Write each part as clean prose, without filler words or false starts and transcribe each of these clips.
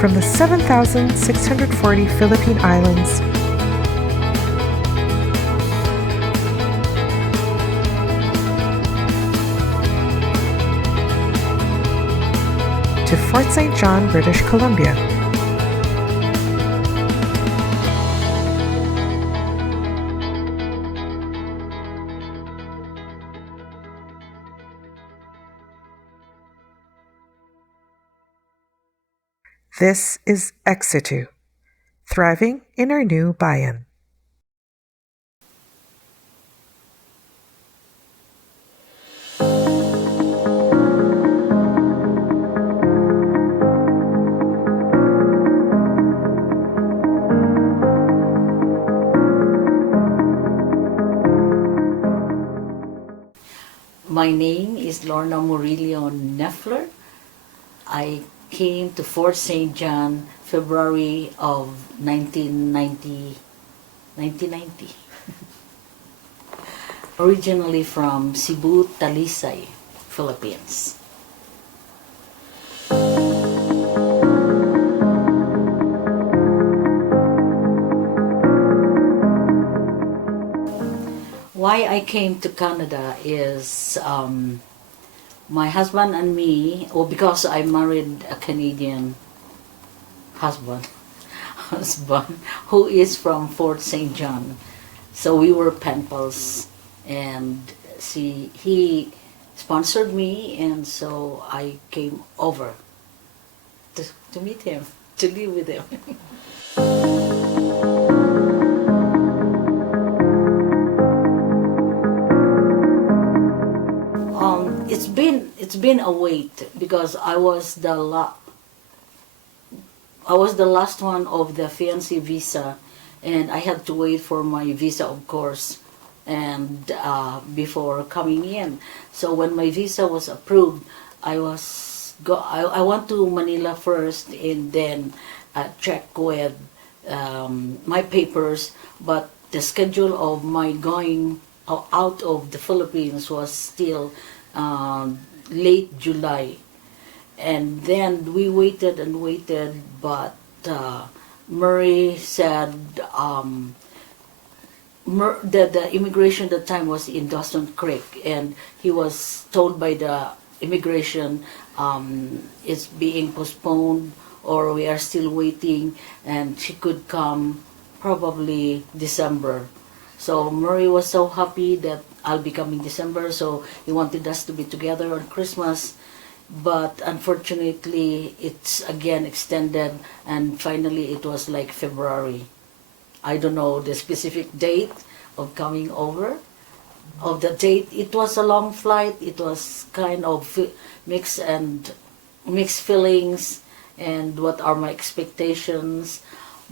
From the 7,640 Philippine Islands to Fort St. John, British Columbia. This is SITU Thriving in Our New Bayan. My name is Lorna Nyffeler. I came to Fort St. John February of 1990. Originally from Cebu, Talisay, Philippines. Why I came to Canada is my husband and me, because I married a Canadian husband who is from Fort St. John. So we were pen pals, and he sponsored me, and so I came over to meet him, to live with him. It's been a wait because I was the last one of the fiancé visa, and I had to wait for my visa, of course, and before coming in. So when my visa was approved, I went to Manila first, and then check with my papers. But the schedule of my going out of the Philippines was still late July, and then we waited and waited, but Murray said the immigration at the time was in Dawson Creek, and he was told by the immigration it's being postponed, or we are still waiting, and she could come probably December. So Murray was so happy that I'll be coming December, so he wanted us to be together on Christmas. But unfortunately, it's again extended, and finally it was like February. I don't know the specific date of coming over. Of the date, it was a long flight. It was kind of mixed feelings, and what are my expectations.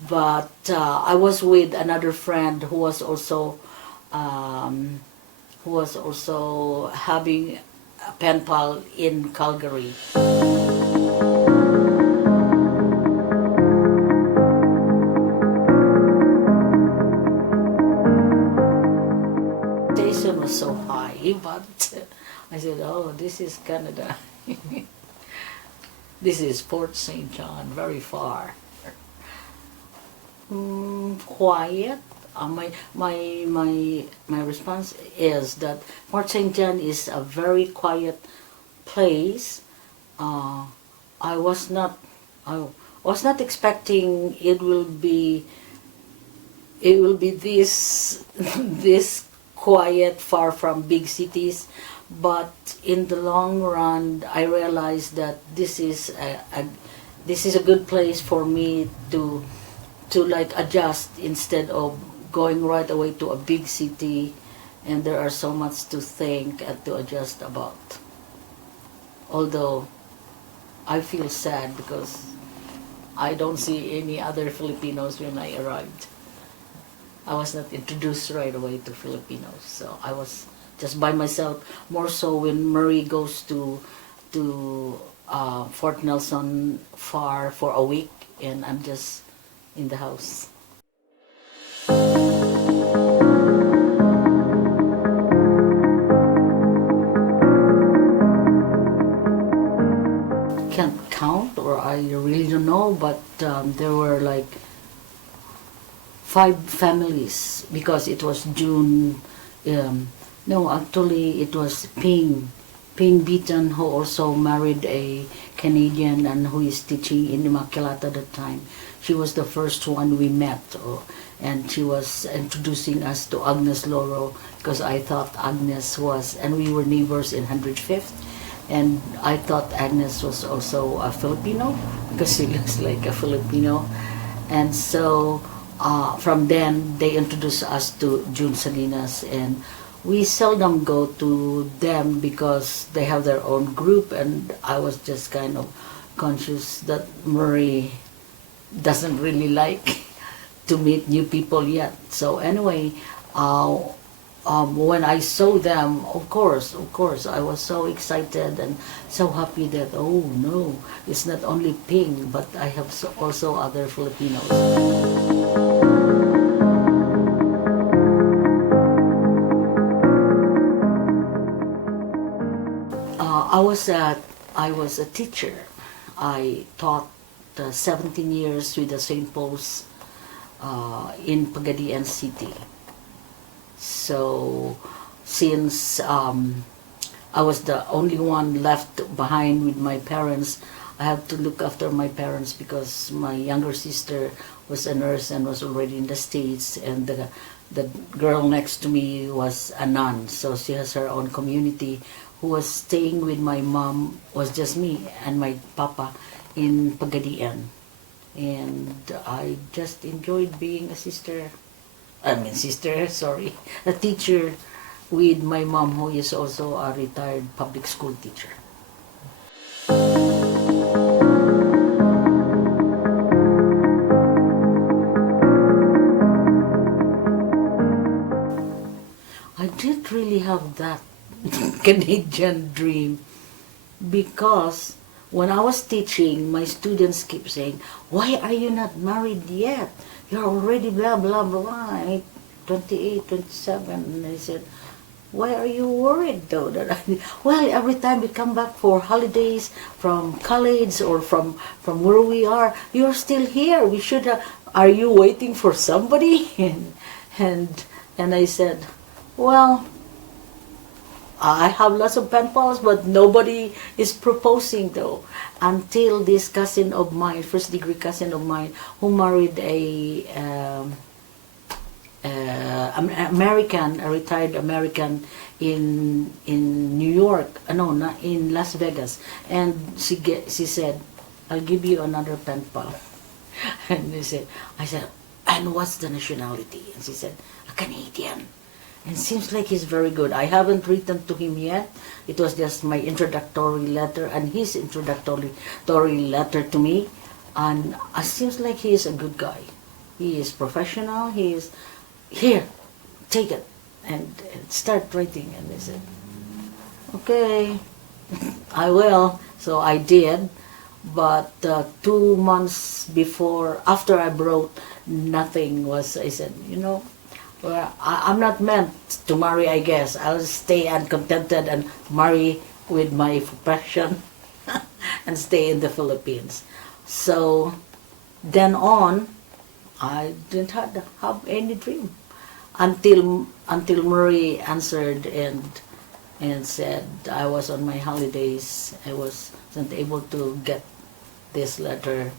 But I was with another friend who was also having a pen pal in Calgary. Station was so high, but I said, "Oh, this is Canada. This is Fort St. John, very far." Quiet. My response is that Fort St. John is a very quiet place. I was not expecting it will be this this quiet, far from big cities. But in the long run, I realized that this is a good place for me to like adjust instead of going right away to a big city, and there are so much to think and to adjust about. Although I feel sad because I don't see any other Filipinos when I arrived. I was not introduced right away to Filipinos, so I was just by myself. More so when Murray goes to Fort Nelson far for a week, and I'm just in the house. Can't count, or I really don't know, but there were like 5 families because it was June. No, actually it was Ping Beaton, who also married a Canadian and who is teaching in Immaculata at the time. She was the first one we met, and she was introducing us to Agnes Loro, because I thought Agnes was, and we were neighbors in 105th, and I thought Agnes was also a Filipino because she looks like a Filipino. And so from then they introduced us to June Salinas, and we seldom go to them because they have their own group, and I was just kind of conscious that Murray doesn't really like to meet new people yet. So anyway, when I saw them, of course, I was so excited and so happy that, oh no, it's not only Ping, but I have also other Filipinos. I was a teacher. I taught 17 years with the St. Paul's in Pagadian City. So since I was the only one left behind with my parents, I had to look after my parents because my younger sister was a nurse and was already in the States, and the girl next to me was a nun, so she has her own community. Who was staying with my mom was just me and my papa in Pagadian. And I just enjoyed being a teacher with my mom, who is also a retired public school teacher. I didn't really have that Canadian dream, because when I was teaching, my students keep saying, "Why are you not married yet? You're already blah, blah, blah, 28, 27. And I said, "Why are you worried though?" Well, every time we come back for holidays from college or from where we are, you're still here. We should have, are you waiting for somebody? And I said, well, I have lots of pen pals, but nobody is proposing though. Until this cousin of mine, first degree cousin of mine, who married a American, a retired American in New York. No, not in Las Vegas. And she said, "I'll give you another pen pal." And I said, "And what's the nationality?" And she said, "A Canadian." And seems like he's very good. I haven't written to him yet. It was just my introductory letter and his introductory letter to me. And it seems like he is a good guy. He is professional. He is, here, take it and start writing. And they said, okay, I will. So I did. But 2 months before, after I wrote, nothing was, I said, well, I'm not meant to marry, I guess. I'll stay uncontented and marry with my profession and stay in the Philippines. So then on, I didn't have any dream until Murray answered and said I was on my holidays. I wasn't able to get this letter.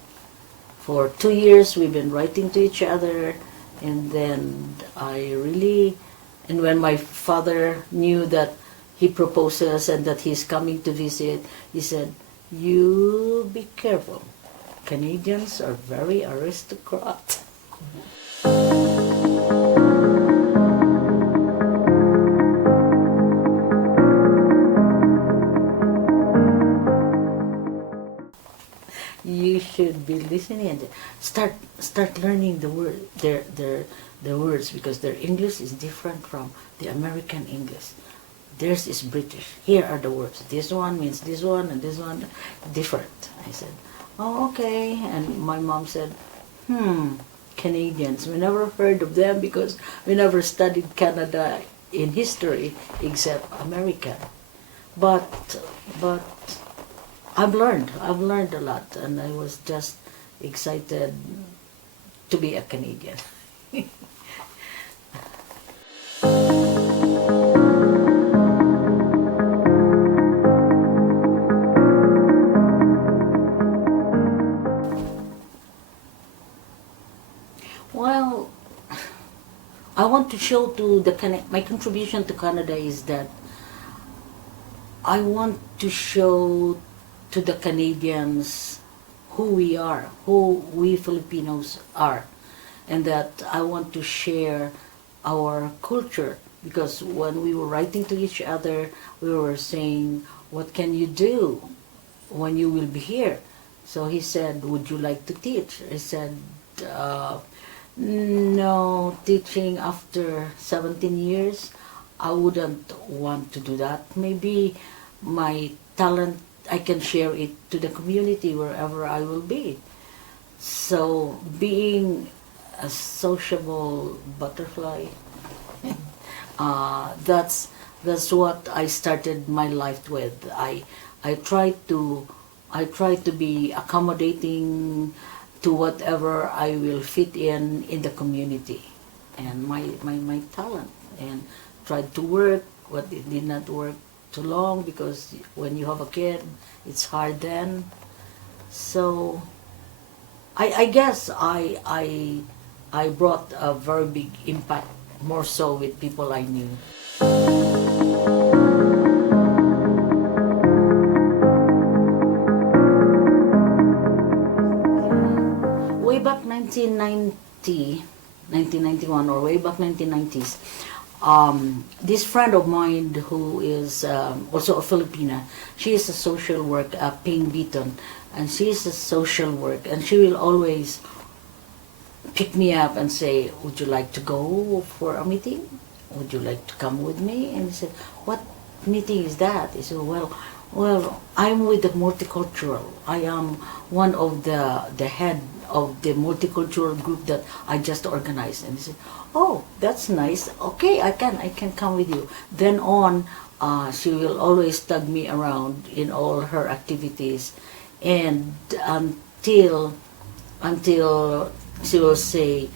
For 2 years, we've been writing to each other. And then and when my father knew that he proposes and that he's coming to visit, he said, "You be careful. Canadians are very aristocrat." You should be listening and start learning the word their words, because their English is different from the American English. theirs is British. Here are the words. This one means this one and this one different. I said, oh, okay. And my mom said, Canadians. We never heard of them because we never studied Canada in history except America. But I've learned a lot, and I was just excited to be a Canadian. Well, I want to show to my contribution to Canada is that I want to show to the Canadians who we are, who we Filipinos are, and that I want to share our culture, because when we were writing to each other, we were saying, what can you do when you will be here? So he said, would you like to teach? I said, no, teaching after 17 years, I wouldn't want to do that. Maybe my talent, I can share it to the community wherever I will be. So being a sociable butterfly, that's what I started my life with. I try to be accommodating to whatever I will fit in the community, and my talent, and tried to work what it did not work too long, because when you have a kid it's hard then. So I guess I brought a very big impact, more so with people I knew. Way back 1990, 1991, or way back 1990s, this friend of mine who is also a Filipina, she is a social work, Ping Beaton, and she is a social work, and she will always pick me up and say, would you like to go for a meeting? Would you like to come with me? And I said, what meeting is that? He said, well, I'm with the multicultural. I am one of the head of the multicultural group that I just organized. And he said, oh, that's nice. Okay, I can come with you. Then on, she will always tug me around in all her activities, and until she will say,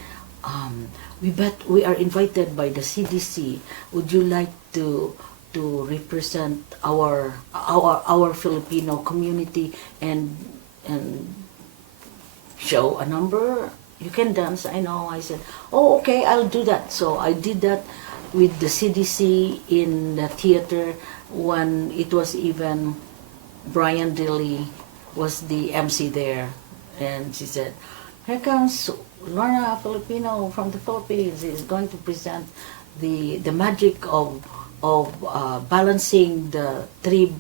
we are invited by the CDC. Would you like to represent our Filipino community and show a number? You can dance, I know. I said, oh, okay, I'll do that. So I did that with the CDC in the theater, when it was even Brian Dilly was the MC there. And she said, here comes Lorna, Filipino from the Philippines, is going to present the magic of balancing the three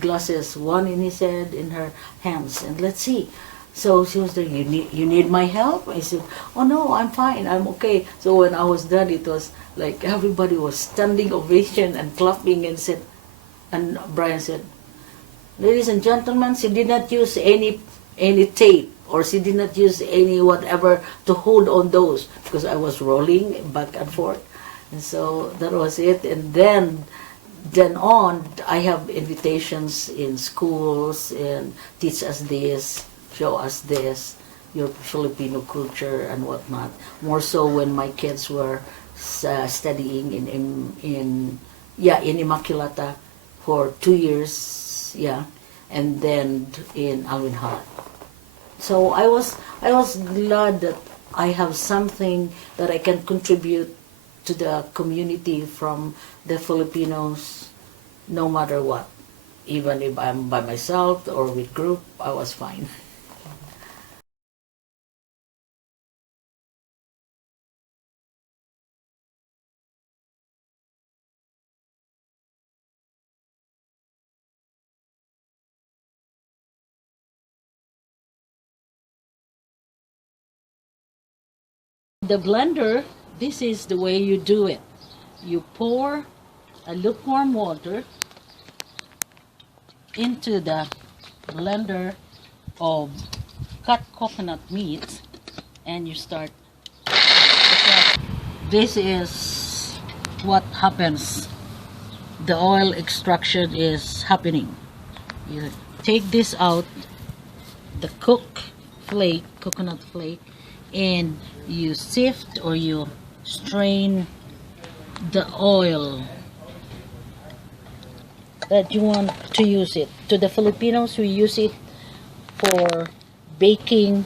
glasses, one in his head, in her hands, and let's see. So she was there, you need my help? I said, oh no, I'm fine, I'm okay. So when I was done, it was like everybody was standing ovation and clapping, and said, and Brian said, ladies and gentlemen, she did not use any tape, or she did not use any whatever to hold on those, because I was rolling back and forth. And so that was it. And then on, I have invitations in schools, and teach us this, show us this, your Filipino culture and whatnot. More so when my kids were studying in Immaculata for 2 years, and then in Alvin Hall. So I was glad that I have something that I can contribute to the community from the Filipinos, no matter what. Even if I'm by myself or with group, I was fine. The blender, this is the way you do it. You pour a lukewarm water into the blender of cut coconut meat, and you start. This is what happens. The oil extraction is happening. You take this out, the coconut flake, and you sift or you strain the oil that you want to use it. To the Filipinos, we use it for baking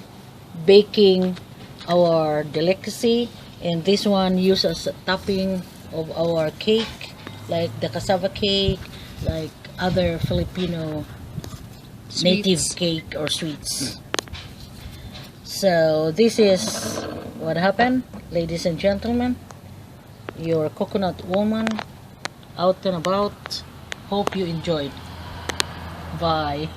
our delicacy, and this one used as a topping of our cake, like the cassava cake, like other Filipino native cake or sweets. So this is what happened, ladies and gentlemen. Your coconut woman out and about. Hope you enjoyed. Bye.